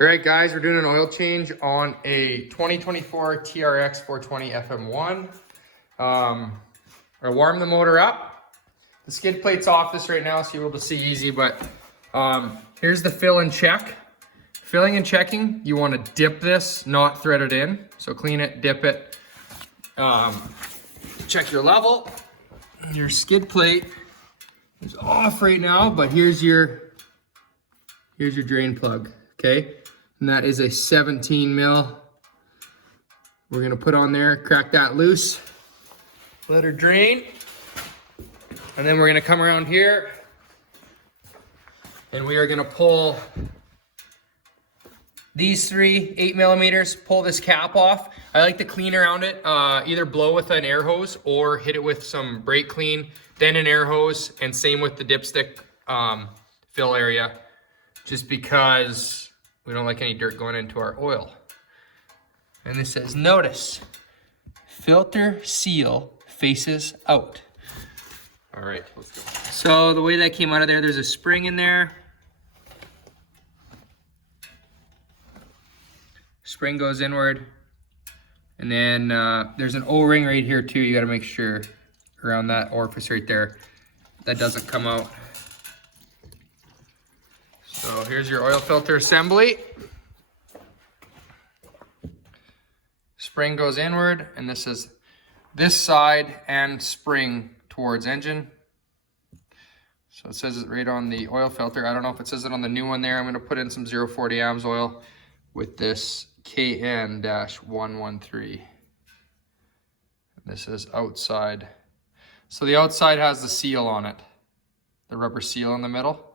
All right, guys, we're doing an oil change on a 2024 TRX 420 FM1. I warm the motor up. The skid plate's off this right now, so you're able to see easy, but here's the fill and check. Filling and checking, you want to dip this, not thread it in. So clean it, dip it, check your level. Your skid plate is off right now, but here's your drain plug, okay? And that is a 17 mil. We're gonna put on there, crack that loose, let her drain. And then we're gonna come around here and we are gonna pull these three 8 millimeters, pull this cap off. I like to clean around it, either blow with an air hose or hit it with some brake clean, then an air hose, and same with the dipstick fill area, just because we don't like any dirt going into our oil. And this says, notice, filter seal faces out. All right, let's go. So the way that came out of there, there's a spring in there. Spring goes inward. And then there's an O-ring right here too. You gotta make sure around that orifice right there, that doesn't come out. So here's your oil filter assembly. Spring goes inward, and this is this side and spring towards engine. So it says it right on the oil filter. I don't know if it says it on the new one there. I'm gonna put in some 040 amps oil with this KN-113. This is outside. So the outside has the seal on it, the rubber seal in the middle.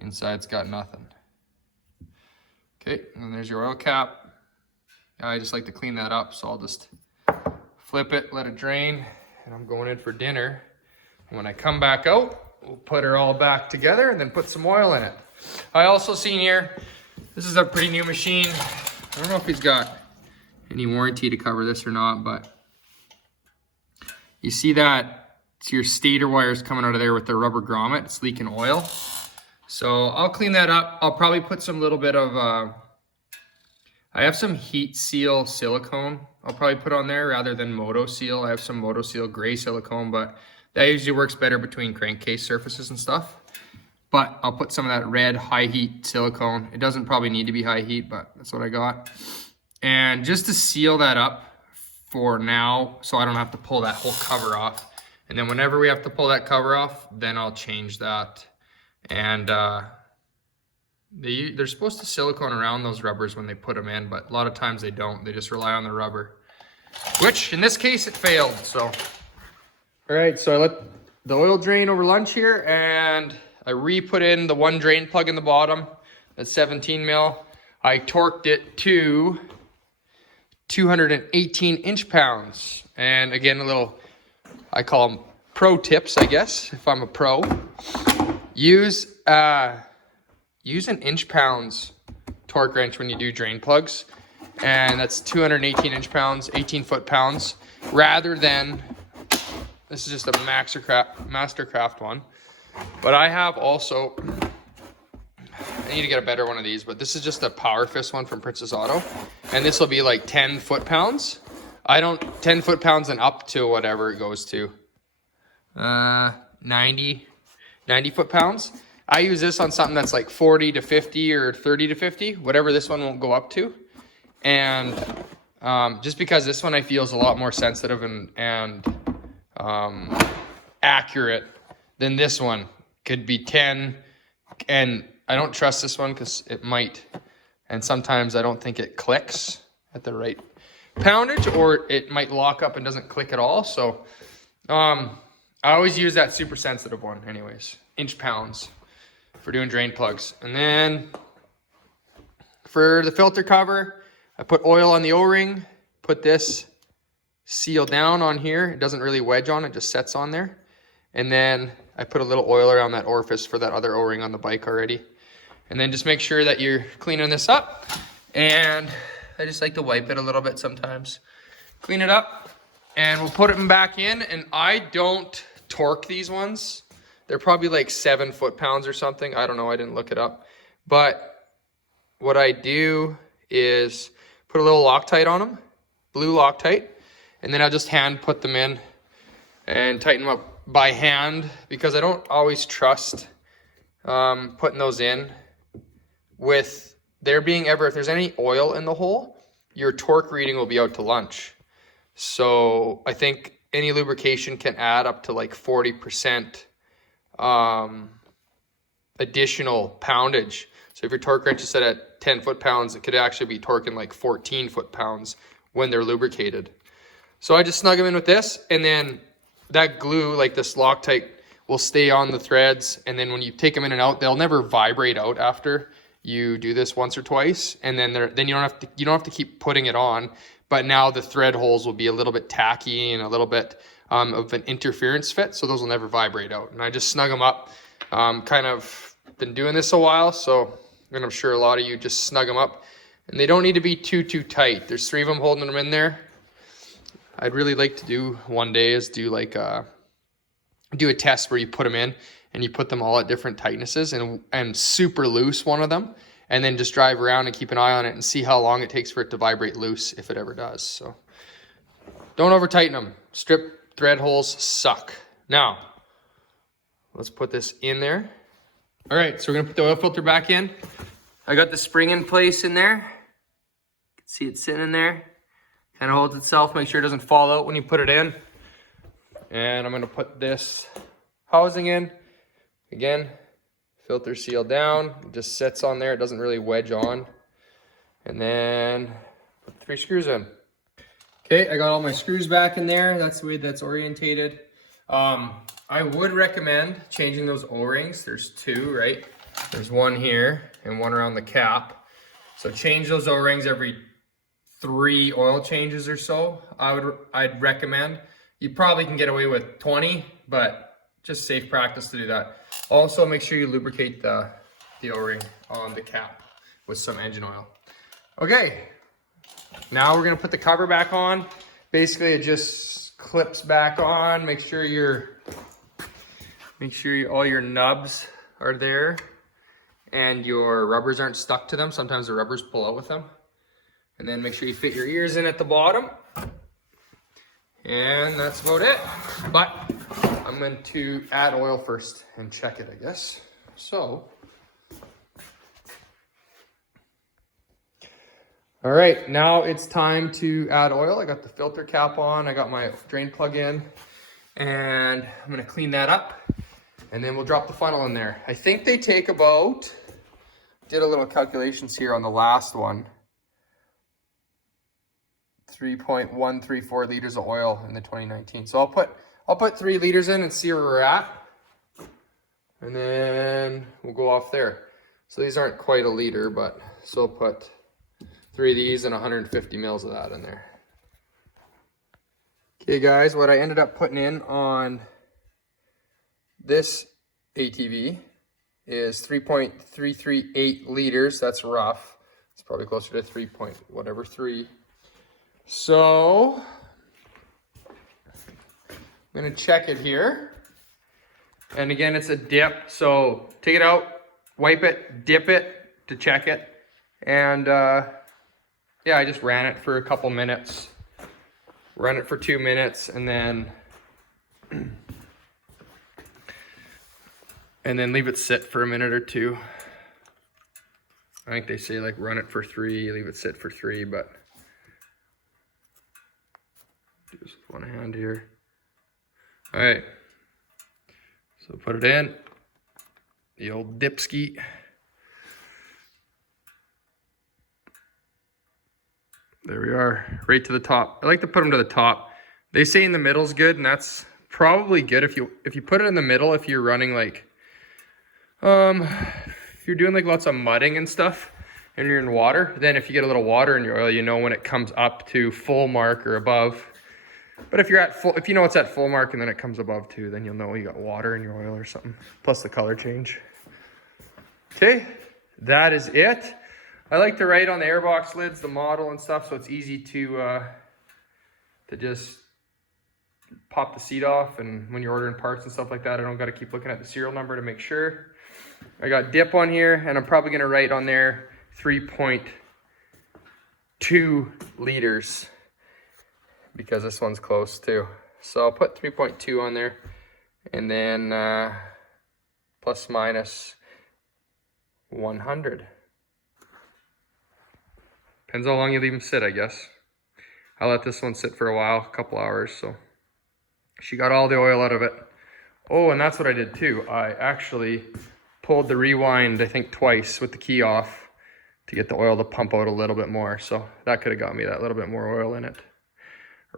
Inside's got nothing. Okay, and there's your oil cap. I just like to clean that up, so I'll just flip it, let it drain, and I'm going in for dinner. When I come back out, we'll put her all back together and then put some oil in it. I also seen here, this is a pretty new machine. I don't know if he's got any warranty to cover this or not, but you see that it's your stator wires coming out of there with the rubber grommet. It's leaking oil. So I'll clean that up. I'll probably put some little bit of, I have some heat seal silicone I'll probably put on there rather than Moto Seal. I have some Moto Seal gray silicone, but that usually works better between crankcase surfaces and stuff. But I'll put some of that red high heat silicone. It doesn't probably need to be high heat, but that's what I got. And just to seal that up for now, so I don't have to pull that whole cover off. And then whenever we have to pull that cover off, then I'll change that. And they're supposed to silicone around those rubbers when they put them in, but a lot of times they don't. They just rely on the rubber, which in this case it failed. So, all right, so I let the oil drain over lunch here, and I re-put in the one drain plug in the bottom. That's 17 mil. I torqued it to 218 inch-pounds. And again, a little, I call them pro tips, I guess, if I'm a pro. Use an inch-pounds torque wrench when you do drain plugs. And that's 218 inch-pounds, 18 foot-pounds, rather than, this is just a Mastercraft one. But I have also, I need to get a better one of these, but this is just a Power Fist one from Princess Auto. And this will be like 10 foot-pounds. 10 foot-pounds and up to whatever it goes to. 90 foot-pounds. I use this on something that's like 40 to 50 or 30 to 50, whatever this one won't go up to. And just because this one I feel is a lot more sensitive and accurate than this one. Could be 10, and I don't trust this one because it might, and sometimes I don't think it clicks at the right poundage, or it might lock up and doesn't click at all. So I always use that super sensitive one anyways, inch-pounds for doing drain plugs. And then for the filter cover, I put oil on the O-ring, put this seal down on here. It doesn't really wedge on, it just sets on there. And then I put a little oil around that orifice for that other O-ring on the bike already. And then just make sure that you're cleaning this up. And I just like to wipe it a little bit sometimes. Clean it up, and we'll put it back in. And I don't torque these ones. They're probably like 7 foot-pounds or something. I don't know, I didn't look it up. But what I do is put a little Loctite on them, blue Loctite, and then I'll just hand put them in and tighten them up by hand, because I don't always trust putting those in with there being if there's any oil in the hole, your torque reading will be out to lunch. So I think any lubrication can add up to like 40% additional poundage. So if your torque wrench is set at 10 foot-pounds, it could actually be torquing like 14 foot-pounds when they're lubricated. So I just snug them in with this, and then that glue, like this Loctite, will stay on the threads, and then when you take them in and out, they'll never vibrate out after you do this once or twice, and then you don't have to keep putting it on. But now the thread holes will be a little bit tacky and a little bit of an interference fit, so those will never vibrate out. And I just snug them up. Kind of been doing this a while, so and I'm sure a lot of you just snug them up, and they don't need to be too tight. There's 3 of them holding them in there. I'd really like to do one day is do like do a test where you put them in and you put them all at different tightnesses and super loose one of them, and then just drive around and keep an eye on it and see how long it takes for it to vibrate loose, if it ever does. So don't over tighten them. Strip thread holes suck. Now let's put this in there. All right, so we're gonna put the oil filter back in. I got the spring in place in there. You can see it sitting in there. Kind of holds itself, make sure it doesn't fall out when you put it in. And I'm gonna put this housing in. Again, filter seal down, it just sits on there, it doesn't really wedge on. And then put 3 screws in. Okay, I got all my screws back in there. That's the way that's orientated. I would recommend changing those O-rings. There's 2, right? There's one here and one around the cap. So change those O-rings every 3 oil changes or so. I'd recommend. You probably can get away with 20, but just safe practice to do that. Also, make sure you lubricate the O-ring on the cap with some engine oil. Okay, now we're gonna put the cover back on. Basically, it just clips back on. Make sure all your nubs are there and your rubbers aren't stuck to them. Sometimes the rubbers pull out with them. And then make sure you fit your ears in at the bottom. And that's about it. But I'm going to add oil first and check it, I guess. So, all right, now it's time to add oil. I got the filter cap on, I got my drain plug in, and I'm gonna clean that up, and then we'll drop the funnel in there. I think they take about, did a little calculations here on the last one, 3.134 liters of oil in the 2019. So I'll put 3 liters in and see where we're at. And then we'll go off there. So these aren't quite a liter, but so I'll put 3 of these and 150 mils of that in there. Okay guys, what I ended up putting in on this ATV is 3.338 liters. That's rough. It's probably closer to 3. So I'm gonna check it here. And again, it's a dip. So take it out, wipe it, dip it to check it. And yeah, I just ran it for a couple minutes. Run it for 2 minutes and then leave it sit for a minute or 2. I think they say like run it for 3, leave it sit for 3, but do this with one hand here. All right, so put it in, the old dipski. There we are, right to the top. I like to put them to the top. They say in the middle is good, and that's probably good if you put it in the middle. If you're running like, if you're doing like lots of mudding and stuff, and you're in water, then if you get a little water in your oil, you know when it comes up to full mark or above. But if you're at full, if you know it's at full mark and then it comes above 2, then you'll know you got water in your oil or something. Plus the color change. Okay, that is it. I like to write on the airbox lids the model and stuff, so it's easy to just pop the seat off. And when you're ordering parts and stuff like that, I don't got to keep looking at the serial number to make sure. I got dip on here, and I'm probably gonna write on there 3.2 liters because this one's close too. So I'll put 3.2 on there, and then plus minus 100. Depends how long you leave them sit, I guess. I let this one sit for a while, a couple hours, so she got all the oil out of it. Oh, and that's what I did too. I actually pulled the rewind, I think twice with the key off to get the oil to pump out a little bit more. So that could have got me that little bit more oil in it.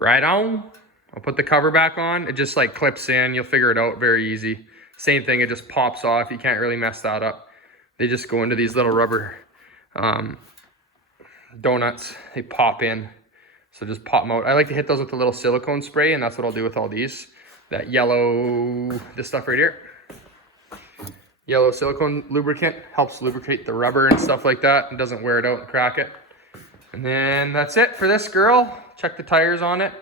Right on. I'll put the cover back on. It just like clips in. You'll figure it out very easy. Same thing, it just pops off. You can't really mess that up. They just go into these little rubber donuts. They pop in. So just pop them out. I like to hit those with a little silicone spray, and that's what I'll do with all these. That yellow, this stuff right here. Yellow silicone lubricant helps lubricate the rubber and stuff like that. It doesn't wear it out and crack it. And then that's it for this girl. Check the tires on it.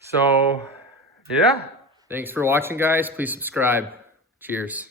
So yeah, thanks for watching, guys. Please subscribe. Cheers.